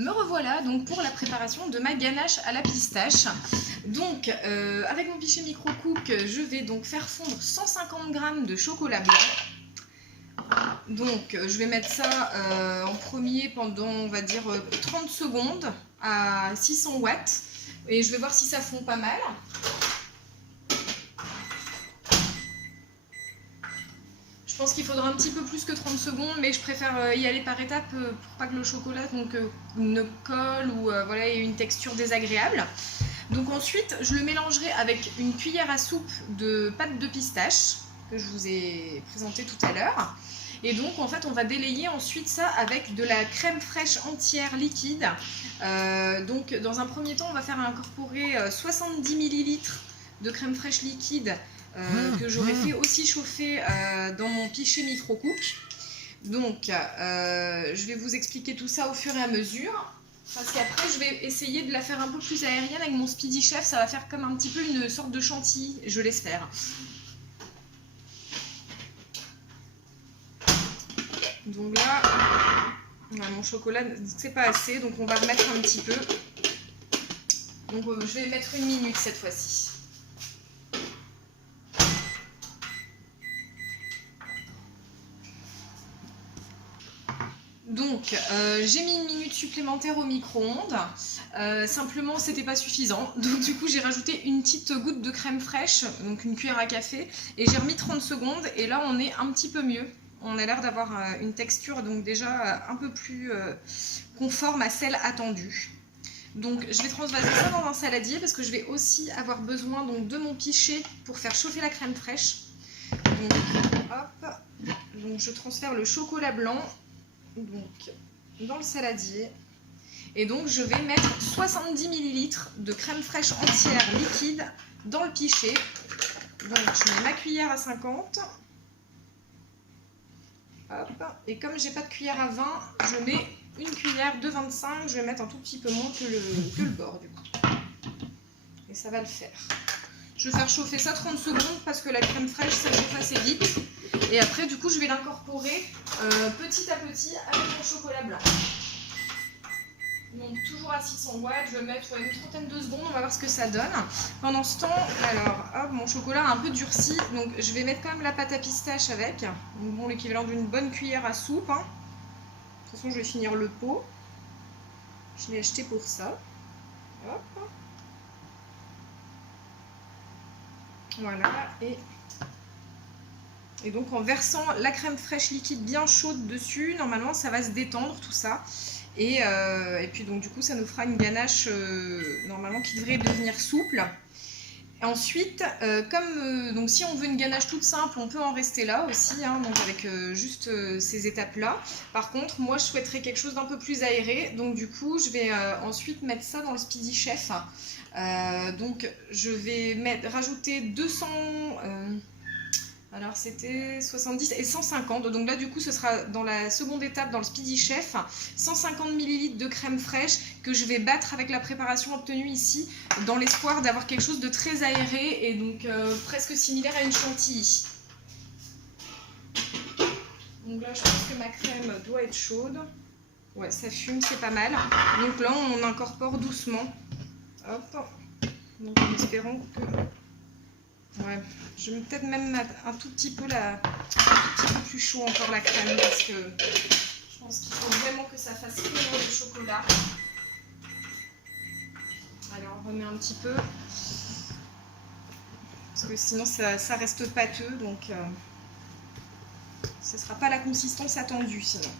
Me revoilà donc pour la préparation de ma ganache à la pistache. Donc avec mon pichet micro-cook, je vais donc faire fondre 150 g de chocolat blanc. Donc je vais mettre ça en premier pendant on va dire 30 secondes à 600 watts et je vais voir si ça fond pas mal. Je pense qu'il faudra un petit peu plus que 30 secondes, mais je préfère y aller par étapes pour pas que le chocolat ne colle ou voilà, ait une texture désagréable. Donc ensuite, je le mélangerai avec une cuillère à soupe de pâte de pistache que je vous ai présenté tout à l'heure. Et donc en fait, on va délayer ensuite ça avec de la crème fraîche entière liquide. Donc dans un premier temps, on va faire incorporer 70 ml de crème fraîche liquide que j'aurais fait aussi chauffer dans mon pichet micro-cook. Donc je vais vous expliquer tout ça au fur et à mesure. Parce qu'après, je vais essayer de la faire un peu plus aérienne avec mon Speedy Chef. Ça va faire comme un petit peu une sorte de chantilly, je l'espère. Donc là, mon chocolat, c'est pas assez, donc on va remettre un petit peu. Donc je vais mettre 1 minute cette fois-ci. Donc j'ai mis 1 minute supplémentaire au micro-ondes, simplement c'était pas suffisant, donc du coup j'ai rajouté une petite goutte de crème fraîche, donc une cuillère à café, et j'ai remis 30 secondes et là on est un petit peu mieux. On a l'air d'avoir une texture donc déjà un peu plus conforme à celle attendue. Donc je vais transvaser ça dans un saladier parce que je vais aussi avoir besoin donc, de mon pichet pour faire chauffer la crème fraîche. Donc, hop. Donc je transfère le chocolat blanc donc, dans le saladier. Et donc je vais mettre 70 ml de crème fraîche entière liquide dans le pichet. Donc je mets ma cuillère à 50. Hop. Et comme j'ai pas de cuillère à 20, je mets une cuillère de 25. Je vais mettre un tout petit peu moins que le bord du coup. Et ça va le faire. Je vais faire chauffer ça 30 secondes parce que la crème fraîche ça chauffe assez vite. Et après du coup je vais l'incorporer petit à petit avec mon chocolat blanc. Donc toujours à 600 watts, je vais mettre une trentaine de secondes, on va voir ce que ça donne. Pendant ce temps, alors hop, mon chocolat a un peu durci, donc je vais mettre quand même la pâte à pistache avec. Donc bon, l'équivalent d'une bonne cuillère à soupe. Hein. De toute façon, je vais finir le pot. Je l'ai acheté pour ça. Hop. Voilà, et donc en versant la crème fraîche liquide bien chaude dessus, normalement ça va se détendre tout ça. Et puis donc du coup ça nous fera une ganache normalement qui devrait devenir souple. Et ensuite, donc si on veut une ganache toute simple, on peut en rester là aussi, hein, donc avec juste ces étapes-là. Par contre, moi je souhaiterais quelque chose d'un peu plus aéré, donc du coup je vais ensuite mettre ça dans le Speedy Chef. Donc je vais rajouter 200... alors c'était 70 et 150, donc là du coup ce sera dans la seconde étape dans le Speedy Chef, 150 ml de crème fraîche que je vais battre avec la préparation obtenue ici, dans l'espoir d'avoir quelque chose de très aéré et donc presque similaire à une chantilly. Donc là je pense que ma crème doit être chaude, ouais ça fume, c'est pas mal. Donc là on incorpore doucement, hop, donc en espérant que... Ouais, je vais peut-être même mettre un tout petit peu plus chaud encore la crème parce que je pense qu'il faut vraiment que ça fasse fondre le chocolat. Allez, on remet un petit peu parce que sinon ça reste pâteux donc ce ne sera pas la consistance attendue sinon.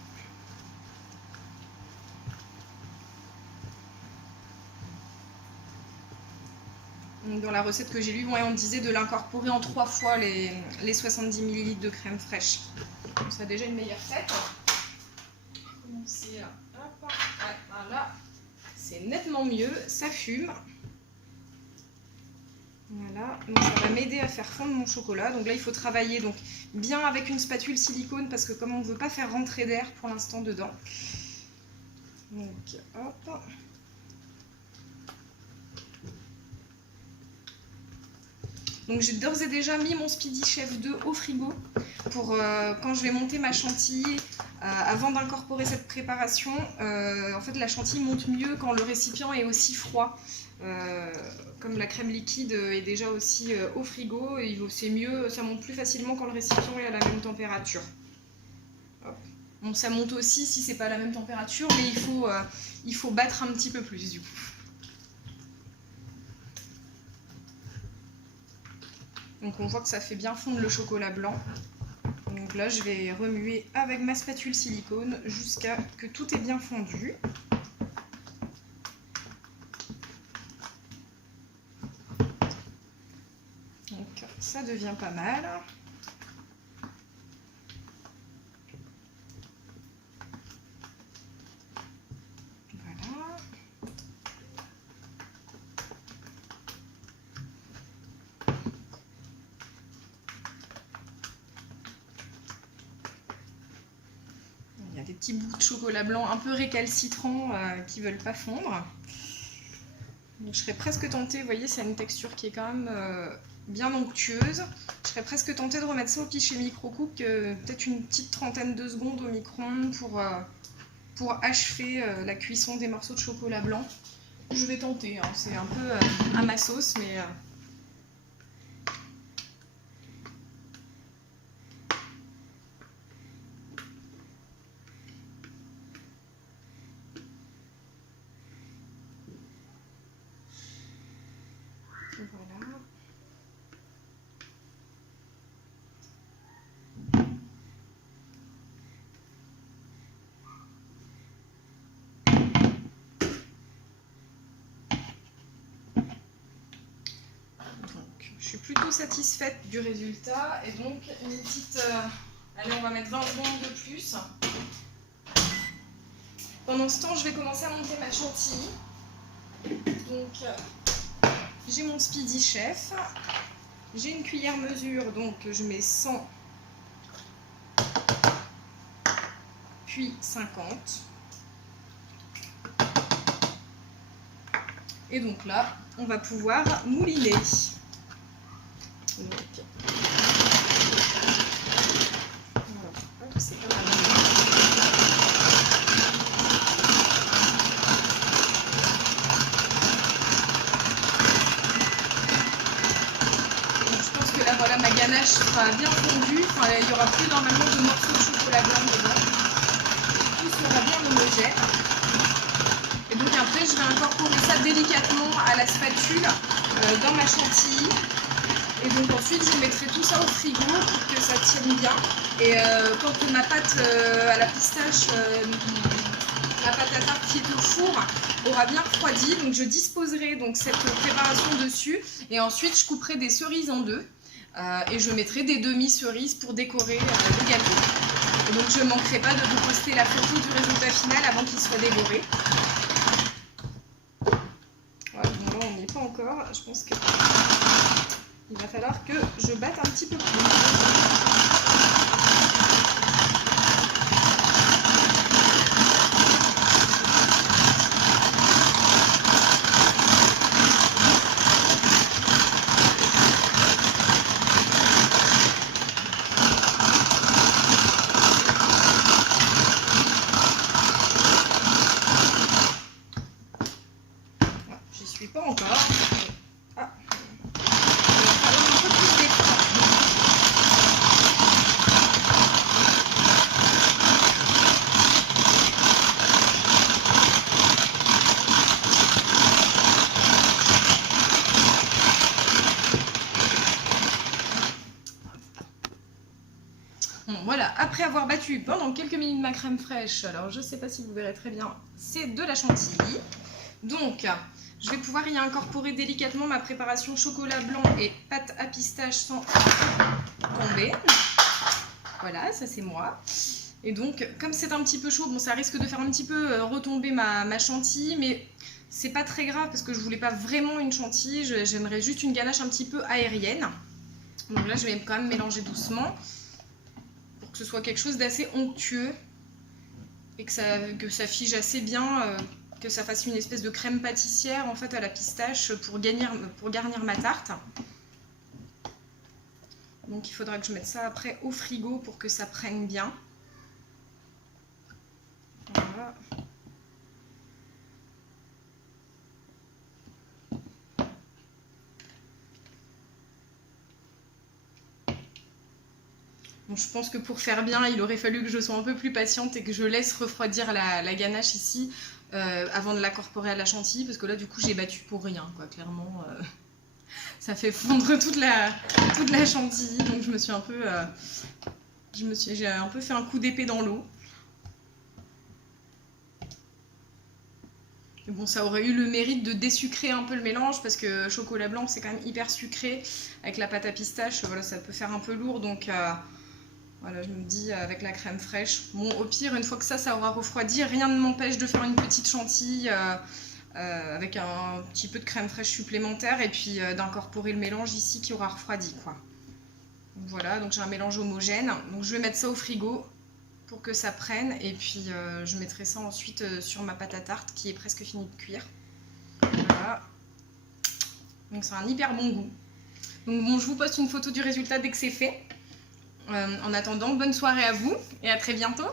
Dans la recette que j'ai lue, on disait de l'incorporer en 3 fois les 70 ml de crème fraîche. Donc ça a déjà une meilleure fête. Commencer hop, ouais, voilà, c'est nettement mieux, ça fume. Voilà, donc ça va m'aider à faire fondre mon chocolat. Donc là il faut travailler donc bien avec une spatule silicone parce que comme on ne veut pas faire rentrer d'air pour l'instant dedans. Donc hop. Donc j'ai d'ores et déjà mis mon Speedy Chef 2 au frigo pour quand je vais monter ma chantilly, avant d'incorporer cette préparation, en fait la chantilly monte mieux quand le récipient est aussi froid. Comme la crème liquide est déjà aussi au frigo, c'est mieux, ça monte plus facilement quand le récipient est à la même température. Hop. Bon, ça monte aussi si c'est pas à la même température, mais il faut battre un petit peu plus du coup. Donc on voit que ça fait bien fondre le chocolat blanc. Donc là je vais remuer avec ma spatule silicone jusqu'à que tout est bien fondu. Donc ça devient pas mal. Voilà. Il y a des petits bouts de chocolat blanc un peu récalcitrants qui ne veulent pas fondre. Donc, je serais presque tentée, vous voyez, c'est une texture qui est quand même bien onctueuse. Je serais presque tentée de remettre ça au pichet micro-cook, peut-être une petite trentaine de secondes au micro-ondes pour achever la cuisson des morceaux de chocolat blanc. Je vais tenter, hein, c'est un peu à ma sauce, mais... Voilà. Donc, je suis plutôt satisfaite du résultat et donc une petite... allez, on va mettre 20 secondes de plus. Pendant ce temps, je vais commencer à monter ma chantilly. Donc, j'ai mon Speedy Chef. J'ai une cuillère mesure, donc je mets 100, puis 50. Et donc là, on va pouvoir mouliner. Donc, voilà, c'est pas mal. Là, voilà, ma ganache sera bien fondue. Enfin, il n'y aura plus normalement de morceaux de chocolat blanc dedans. Tout sera bien homogène. Et donc après, je vais incorporer ça délicatement à la spatule dans ma chantilly. Et donc ensuite, je mettrai tout ça au frigo pour que ça tienne bien. Et quand ma pâte à la pistache, la pâte à tarte qui est au four, aura bien refroidi, donc je disposerai donc cette préparation dessus. Et ensuite, je couperai des cerises en deux. Et je mettrai des demi-cerises pour décorer le gâteau. Et donc je ne manquerai pas de vous poster la photo du résultat final avant qu'il soit dévoré. Voilà, bon là on n'y est pas encore. Je pense qu'il va falloir que je batte un petit peu plus. Pas encore. Ah. Il va falloir un peu plus d'effort. Bon, voilà, après avoir battu pendant quelques minutes ma crème fraîche, alors je ne sais pas si vous verrez très bien, c'est de la chantilly. Donc, je vais pouvoir y incorporer délicatement ma préparation chocolat blanc et pâte à pistache sans tomber. Voilà, ça c'est moi. Et donc, comme c'est un petit peu chaud, bon, ça risque de faire un petit peu retomber ma chantilly, mais c'est pas très grave parce que je voulais pas vraiment une chantilly, j'aimerais juste une ganache un petit peu aérienne. Donc là, je vais quand même mélanger doucement pour que ce soit quelque chose d'assez onctueux et que ça fige assez bien. Que ça fasse une espèce de crème pâtissière en fait à la pistache pour garnir ma tarte. Donc il faudra que je mette ça après au frigo pour que ça prenne bien. Voilà. Bon, je pense que pour faire bien, il aurait fallu que je sois un peu plus patiente et que je laisse refroidir la ganache ici avant de l'incorporer à la chantilly, parce que là du coup j'ai battu pour rien, quoi, clairement. Ça fait fondre toute la chantilly, donc je me suis un peu... j'ai un peu fait un coup d'épée dans l'eau. Bon, ça aurait eu le mérite de désucrer un peu le mélange, parce que chocolat blanc c'est quand même hyper sucré. Avec la pâte à pistache, voilà, ça peut faire un peu lourd, donc voilà, je me dis avec la crème fraîche. Bon, au pire, une fois que ça aura refroidi, rien ne m'empêche de faire une petite chantilly avec un petit peu de crème fraîche supplémentaire et puis d'incorporer le mélange ici qui aura refroidi, quoi. Donc voilà, donc j'ai un mélange homogène. Donc je vais mettre ça au frigo pour que ça prenne et puis je mettrai ça ensuite sur ma pâte à tarte qui est presque finie de cuire. Voilà. Donc c'est un hyper bon goût. Donc bon, je vous poste une photo du résultat dès que c'est fait. En attendant, bonne soirée à vous et à très bientôt.